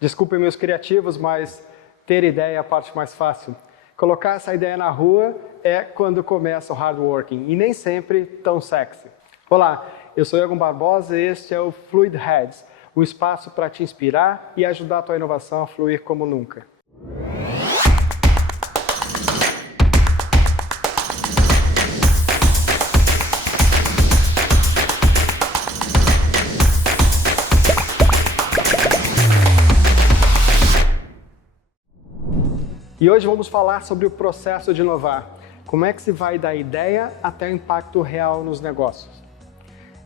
Desculpem meus criativos, mas ter ideia é a parte mais fácil. Colocar essa ideia na rua é quando começa o hard working e nem sempre tão sexy. Olá, eu sou Iago Barbosa e este é o Fluid Heads, o espaço para te inspirar e ajudar a tua inovação a fluir como nunca. E hoje vamos falar sobre o processo de inovar. Como é que se vai da ideia até o impacto real nos negócios.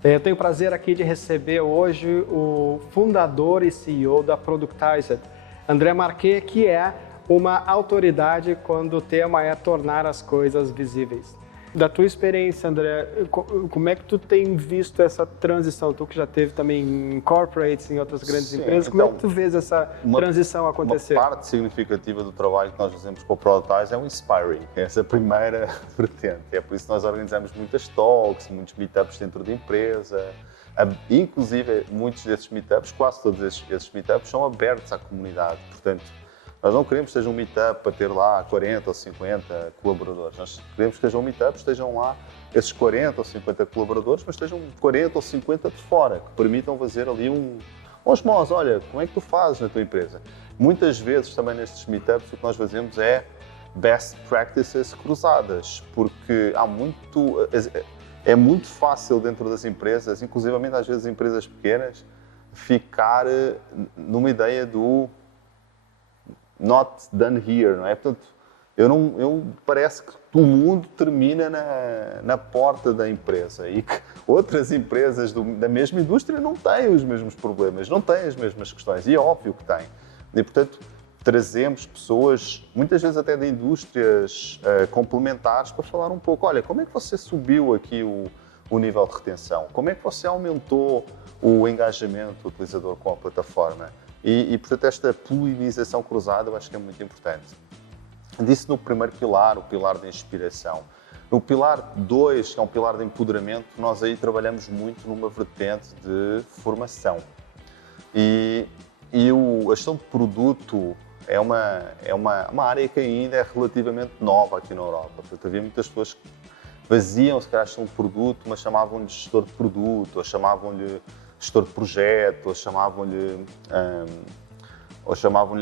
Eu tenho o prazer aqui de receber hoje o fundador e CEO da Productized, André Marquet, que é uma autoridade quando o tema é tornar as coisas visíveis. Da tua experiência, André, como é que tu tem visto essa transição? Tu que já teve também em corporates, em outras grandes empresas, como é que tu vês essa transição acontecer? Uma parte significativa do trabalho que nós fazemos com o Productize é o Inspiring, essa é a primeira vertente. É por isso que nós organizamos muitas talks, muitos meetups dentro da empresa. Inclusive, muitos desses meetups, quase todos esses meetups, são abertos à comunidade. Portanto, nós não queremos que seja um meetup para ter lá 40 ou 50 colaboradores. Nós queremos que seja um meetup, estejam lá esses 40 ou 50 colaboradores, mas estejam 40 ou 50 de fora, que permitam fazer ali osmose. Olha, como é que tu fazes na tua empresa? Muitas vezes também nestes meetups o que nós fazemos é best practices cruzadas, porque é muito fácil dentro das empresas, inclusivamente às vezes empresas pequenas, ficar numa ideia do not done here, não é? Portanto, parece que o mundo termina na porta da empresa e que outras empresas da mesma indústria não têm os mesmos problemas, não têm as mesmas questões, e é óbvio que têm. E, portanto, trazemos pessoas, muitas vezes até de indústrias complementares, para falar um pouco, olha, como é que você subiu aqui o nível de retenção? Como é que você aumentou o engajamento do utilizador com a plataforma? E, portanto, esta polinização cruzada eu acho que é muito importante. Disse no primeiro pilar, o pilar da inspiração. No pilar 2, que é um pilar de empoderamento, nós aí trabalhamos muito numa vertente de formação. E a gestão de produto é uma área que ainda é relativamente nova aqui na Europa. Portanto, havia muitas pessoas que faziam, se calhar, gestão de produto, mas chamavam-lhe gestor de produto, ou chamavam-lhe gestor de projeto, ou chamavam-lhe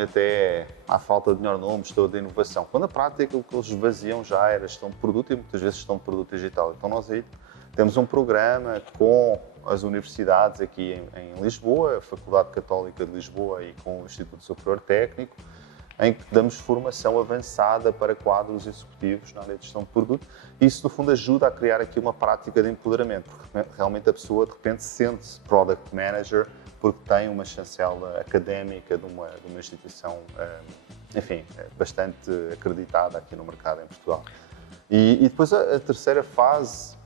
até, à falta de melhor nome, gestor de inovação. Quando a prática aquilo que eles faziam já era gestão de produto e muitas vezes gestão de produto digital. Então nós aí temos um programa com as universidades aqui em Lisboa, a Faculdade Católica de Lisboa e com o Instituto Superior Técnico, em que damos formação avançada para quadros executivos na área de gestão de produto. Isso, no fundo, ajuda a criar aqui uma prática de empoderamento, porque realmente a pessoa, de repente, sente-se Product Manager porque tem uma chancela académica de uma instituição, enfim, bastante acreditada aqui no mercado em Portugal. E depois a terceira fase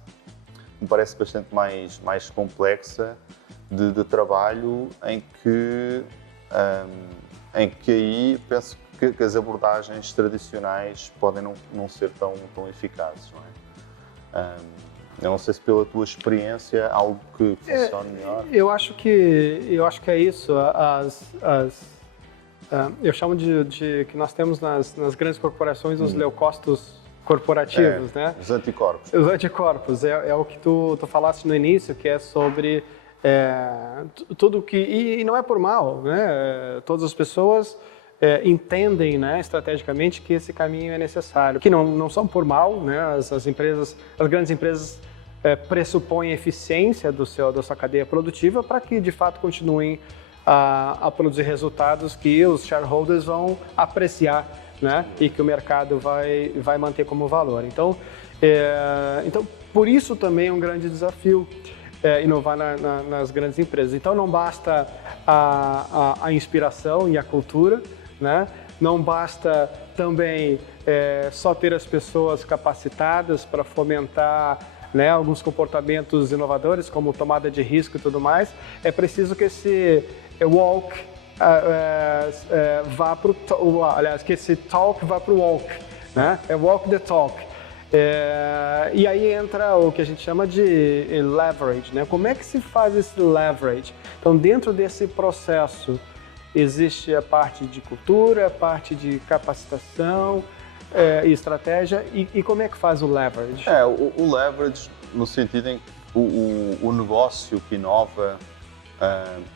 me parece bastante mais complexa de trabalho, em que aí penso que as abordagens tradicionais podem não ser tão eficazes, não é? Eu não sei se pela tua experiência algo que funcione melhor. Eu acho que é isso. Eu chamo de que nós temos nas grandes corporações os leucócitos corporativos, né? Os anticorpos. Os anticorpos. É o que tu falaste no início, que é sobre tudo que... E não é por mal, né? Todas as pessoas entendem, né, estrategicamente que esse caminho é necessário. Que não são por mal, né? As grandes empresas pressupõem eficiência da sua cadeia produtiva para que, de fato, continuem a produzir resultados que os shareholders vão apreciar, né? E que o mercado vai manter como valor. Então, por isso também é um grande desafio inovar nas grandes empresas. Então, não basta a inspiração e a cultura, né? Não basta também só ter as pessoas capacitadas para fomentar, né, alguns comportamentos inovadores, como tomada de risco e tudo mais. É preciso que esse walk vá para aliás, que esse talk vá para o walk, né? É walk the talk. E aí entra o que a gente chama de leverage, né? Como é que se faz esse leverage? Então, dentro desse processo existe a parte de cultura, a parte de capacitação e estratégia, e como é que faz o leverage? O leverage no sentido em que o negócio que inova,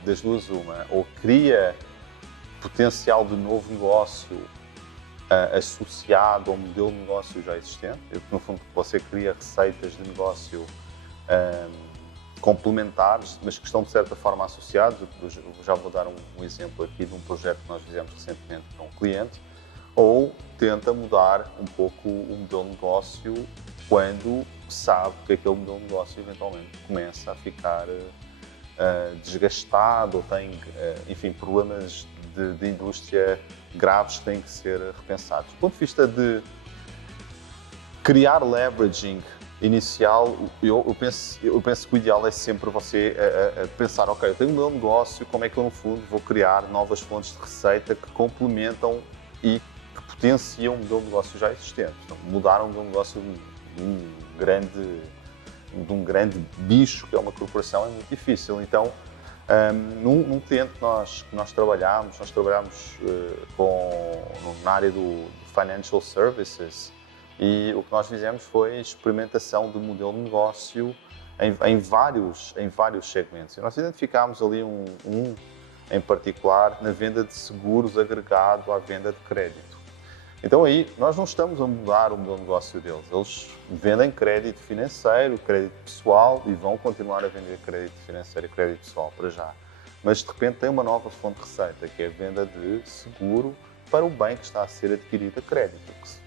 das duas uma, ou cria potencial de novo negócio associado ao modelo de negócio já existente. No fundo, você cria receitas de negócio complementares, mas que estão de certa forma associados. Eu já vou dar um exemplo aqui de um projeto que nós fizemos recentemente para um cliente, ou tenta mudar um pouco o modelo de negócio quando sabe que aquele modelo de negócio eventualmente começa a ficar desgastado ou tem, enfim, problemas de indústria graves que têm que ser repensados. Do ponto de vista de criar leveraging inicial, eu penso que o ideal é sempre você pensar, ok, eu tenho um modelo de negócio, como é que eu no fundo vou criar novas fontes de receita que complementam e que potenciam o modelo de negócio já existente. Então, mudar um modelo de negócio de um grande bicho que é uma corporação é muito difícil. Então, num cliente que nós trabalhamos na área do Financial Services, e o que nós fizemos foi experimentação de modelo de negócio em vários segmentos. E nós identificámos ali um em particular na venda de seguros agregado à venda de crédito. Então aí nós não estamos a mudar o modelo de negócio deles. Eles vendem crédito financeiro, crédito pessoal e vão continuar a vender crédito financeiro e crédito pessoal para já. Mas de repente tem uma nova fonte de receita, que é a venda de seguro para o bem que está a ser adquirido a crédito. Que, se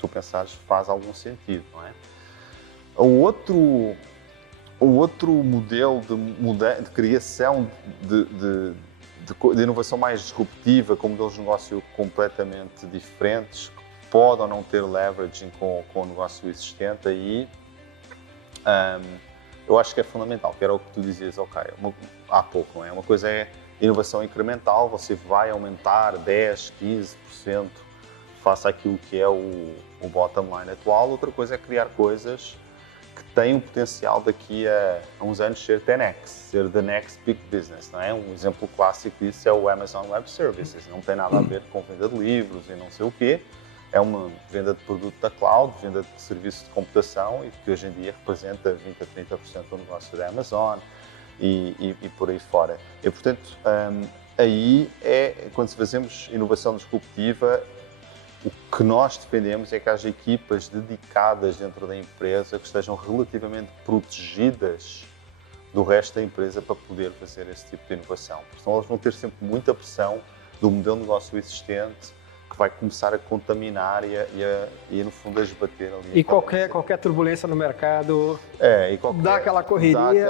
tu pensares, faz algum sentido, não é? O outro modelo de criação de inovação mais disruptiva, com modelos de negócio completamente diferentes, que pode ou não ter leveraging com o negócio existente, aí eu acho que é fundamental, que era o que tu dizias, ok, há pouco, não é? Uma coisa é inovação incremental, você vai aumentar 10%, 15% face àquilo que é o bottom line atual. Outra coisa é criar coisas que têm o potencial daqui a uns anos ser 10x, ser the next big business, não é? Um exemplo clássico disso é o Amazon Web Services. Não tem nada a ver com venda de livros e não sei o quê. É uma venda de produto da cloud, venda de serviços de computação, e que hoje em dia representa 20% a 30% do negócio da Amazon e por aí fora. E, portanto, aí quando fazemos inovação disruptiva, o que nós defendemos é que haja equipas dedicadas dentro da empresa que estejam relativamente protegidas do resto da empresa para poder fazer esse tipo de inovação. Porque senão elas vão ter sempre muita pressão do modelo de negócio existente, que vai começar a contaminar e no fundo a esbater ali. E qualquer turbulência no mercado dá aquela correria,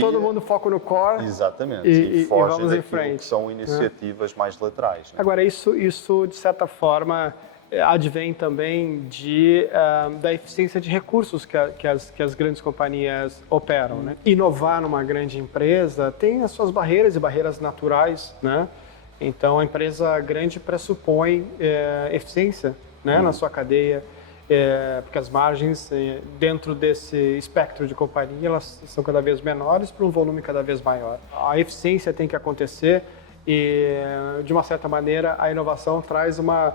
todo mundo foca no core. Exatamente, e foge vamos em daquilo frente. Que são iniciativas mais laterais. Né? Agora, isso de certa forma advém também da eficiência de recursos que as grandes companhias operam. Né? Inovar numa grande empresa tem as suas barreiras e barreiras naturais, né? Então, a empresa grande pressupõe eficiência, né, na sua cadeia, porque as margens dentro desse espectro de companhia elas são cada vez menores para um volume cada vez maior. A eficiência tem que acontecer e, de uma certa maneira, a inovação traz uma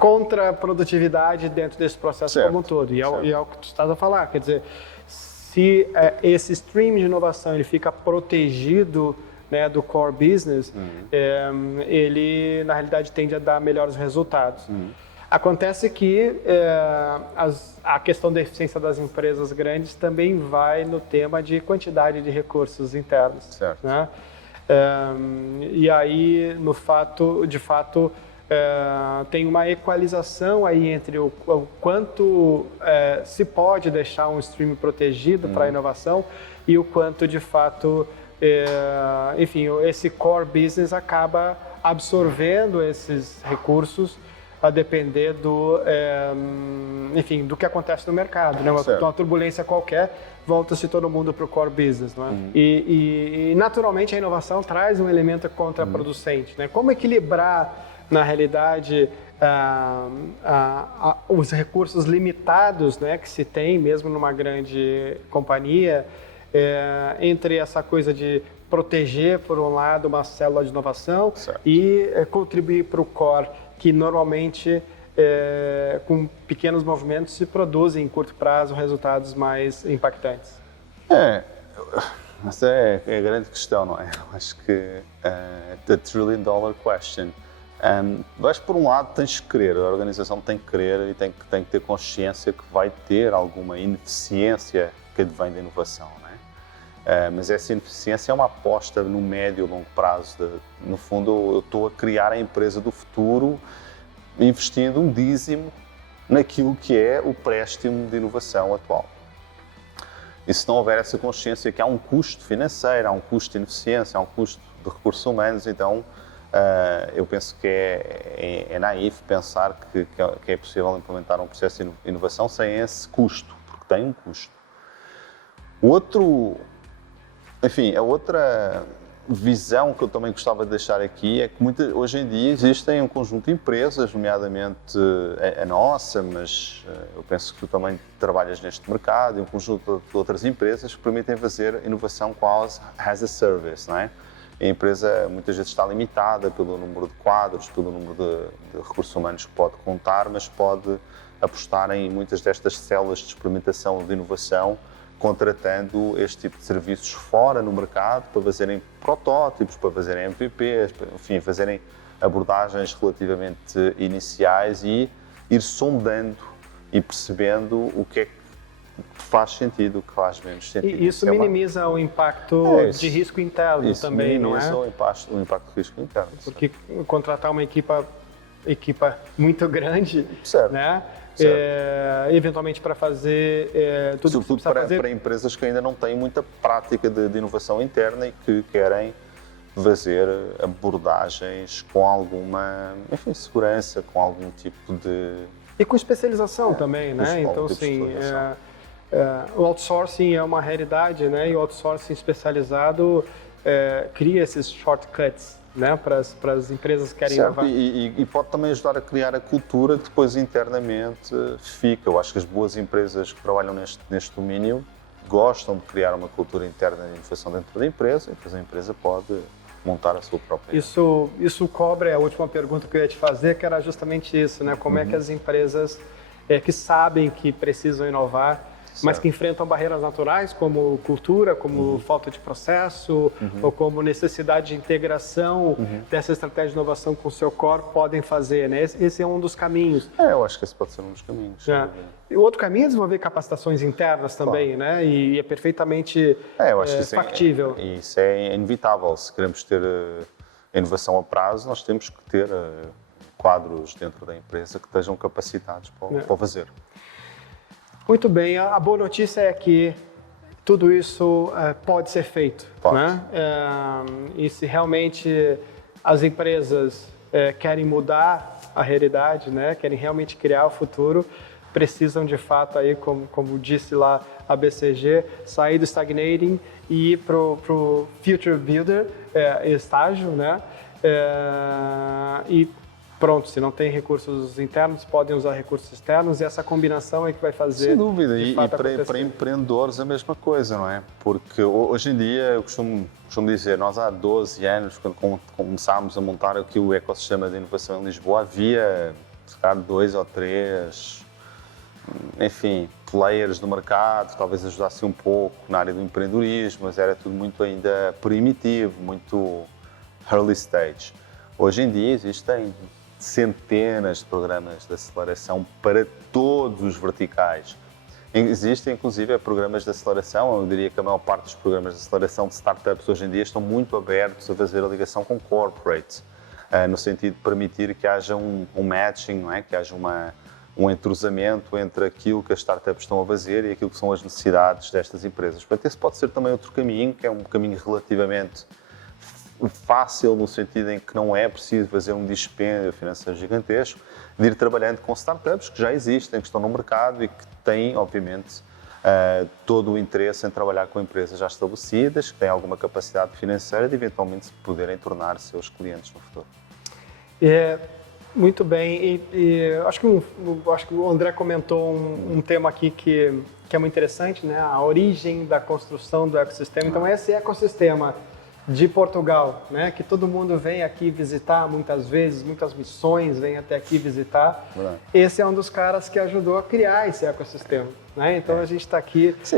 contraprodutividade dentro desse processo certo, como um todo. E é o que tu estás a falar, quer dizer, se esse stream de inovação ele fica protegido, né, do core business, ele, na realidade, tende a dar melhores resultados. Acontece que a questão da eficiência das empresas grandes também vai no tema de quantidade de recursos internos. Certo. Né? E aí, de fato, tem uma equalização aí entre o quanto se pode deixar um stream protegido para a inovação e o quanto, de fato, enfim, esse core business acaba absorvendo esses recursos a depender enfim, do que acontece no mercado. Né? Uma turbulência qualquer, volta-se todo mundo para o core business. Não é? E, naturalmente, a inovação traz um elemento contraproducente. Né? Como equilibrar, na realidade, os recursos limitados, né, que se tem mesmo numa grande companhia, entre essa coisa de proteger, por um lado, uma célula de inovação Certo. e contribuir para o core, que normalmente, com pequenos movimentos, se produzem em curto prazo resultados mais impactantes. Essa é a grande questão, não é? Eu acho que the trillion dollar question. Mas por um lado tens que querer, a organização tem que querer e tem que ter consciência que vai ter alguma ineficiência que advém da inovação, não é? Mas essa ineficiência é uma aposta no médio e longo prazo. No fundo, eu estou a criar a empresa do futuro investindo um dízimo naquilo que é o préstimo de inovação atual. E se não houver essa consciência que há um custo financeiro, há um custo de ineficiência, há um custo de recursos humanos, então eu penso que é naif pensar que é possível implementar um processo de inovação sem esse custo, porque tem um custo. A outra visão que eu também gostava de deixar aqui é que hoje em dia existem um conjunto de empresas, nomeadamente a nossa, mas eu penso que tu também trabalhas neste mercado, e um conjunto de outras empresas que permitem fazer inovação quase as a service, não é? A empresa muitas vezes está limitada pelo número de quadros, pelo número de recursos humanos que pode contar, mas pode apostar em muitas destas células de experimentação de inovação, contratando este tipo de serviços fora no mercado para fazerem protótipos, para fazerem MVPs, enfim, fazerem abordagens relativamente iniciais e ir sondando e percebendo o que é que faz sentido, o que faz menos sentido. E isso minimiza o impacto de risco interno também, não é? Isso minimiza o impacto de risco interno. Porque contratar uma equipa muito grande, certo. Né? Eventualmente para fazer tudo que precisa fazer. Para empresas que ainda não têm muita prática de inovação interna e que querem fazer abordagens com alguma, segurança, com algum tipo de... E com especialização também, né? Então, assim, o outsourcing é uma realidade, né? E o outsourcing especializado cria esses shortcuts, né, para as empresas que querem inovar. E pode também ajudar a criar a cultura que depois internamente fica. Eu acho que as boas empresas que trabalham neste domínio gostam de criar uma cultura interna de inovação dentro da empresa, e depois a empresa pode montar a sua própria. Isso cobre a última pergunta que eu ia te fazer, que era justamente isso, né? Como é que as empresas que sabem que precisam inovar, mas que enfrentam barreiras naturais, como cultura, como falta de processo, ou como necessidade de integração dessa estratégia de inovação com o seu core, podem fazer, né? Esse é um dos caminhos. Eu acho que esse pode ser um dos caminhos. E o outro caminho é desenvolver capacitações internas também, né? E é perfeitamente eu acho que factível. Isso é inevitável. Se queremos ter inovação a prazo, nós temos que ter quadros dentro da empresa que estejam capacitados para fazer. Muito bem, a boa notícia é que tudo isso pode ser feito. Pode. Né? E se realmente as empresas querem mudar a realidade, né? Querem realmente criar o futuro, precisam de fato, aí, como disse lá a BCG, sair do stagnating e ir para o future builder estágio, né? E pronto, se não tem recursos internos, podem usar recursos externos, e essa combinação é que vai fazer. Sem dúvida, e para empreendedores a mesma coisa, não é? Porque hoje em dia, eu costumo dizer, nós há 12 anos, quando começámos a montar aqui o ecossistema de inovação em Lisboa, havia, se calhar, 2 ou 3, players do mercado, talvez ajudasse um pouco na área do empreendedorismo, mas era tudo muito ainda primitivo, muito early stage. Hoje em dia existem centenas de programas de aceleração para todos os verticais. Existem, inclusive, programas de aceleração. Eu diria que a maior parte dos programas de aceleração de startups hoje em dia estão muito abertos a fazer a ligação com corporates, no sentido de permitir que haja um matching, não é? Que haja um entrosamento entre aquilo que as startups estão a fazer e aquilo que são as necessidades destas empresas. Portanto, esse pode ser também outro caminho, que é um caminho relativamente fácil, no sentido em que não é preciso fazer um dispêndio financeiro gigantesco, de ir trabalhando com startups que já existem, que estão no mercado e que têm, obviamente, todo o interesse em trabalhar com empresas já estabelecidas, que têm alguma capacidade financeira de eventualmente poderem tornar seus clientes no futuro. Muito bem, e acho que o André comentou um tema aqui que é muito interessante, né? A origem da construção do ecossistema. Então, esse ecossistema de Portugal, né? Que todo mundo vem aqui visitar muitas vezes, muitas missões vêm até aqui visitar. Verdade. Esse é um dos caras que ajudou a criar esse ecossistema, né? Então a gente está aqui. Sim,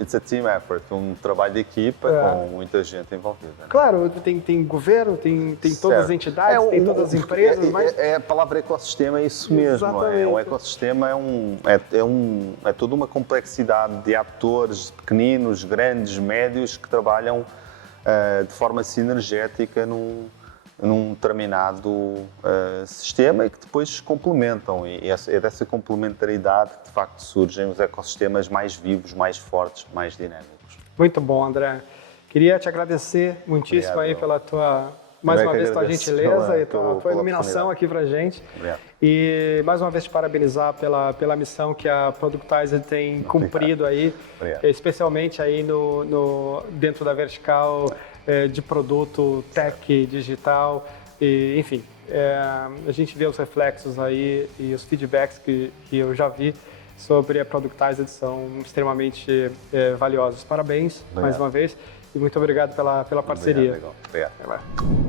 it's a team effort, um trabalho de equipa com muita gente envolvida. Né? Claro, tem governo, tem todas as entidades, tem todas as empresas, mas... A palavra ecossistema é isso mesmo, não é? Um ecossistema é toda uma complexidade de atores pequeninos, grandes, médios que trabalham de forma sinergética num determinado sistema e que depois se complementam. E é dessa complementaridade que de facto surgem os ecossistemas mais vivos, mais fortes, mais dinâmicos. Muito bom, André. Queria te agradecer muitíssimo aí pela tua, mais uma vez, tua gentileza e tua iluminação aqui pra gente. Obrigado. E mais uma vez te parabenizar pela missão que a Productizer tem cumprido aí, especialmente aí dentro da vertical de produto tech, digital, e, enfim, a gente vê os reflexos aí e os feedbacks que eu já vi sobre a Productizer são extremamente valiosos. Parabéns mais uma vez e muito obrigado pela parceria. Obrigado.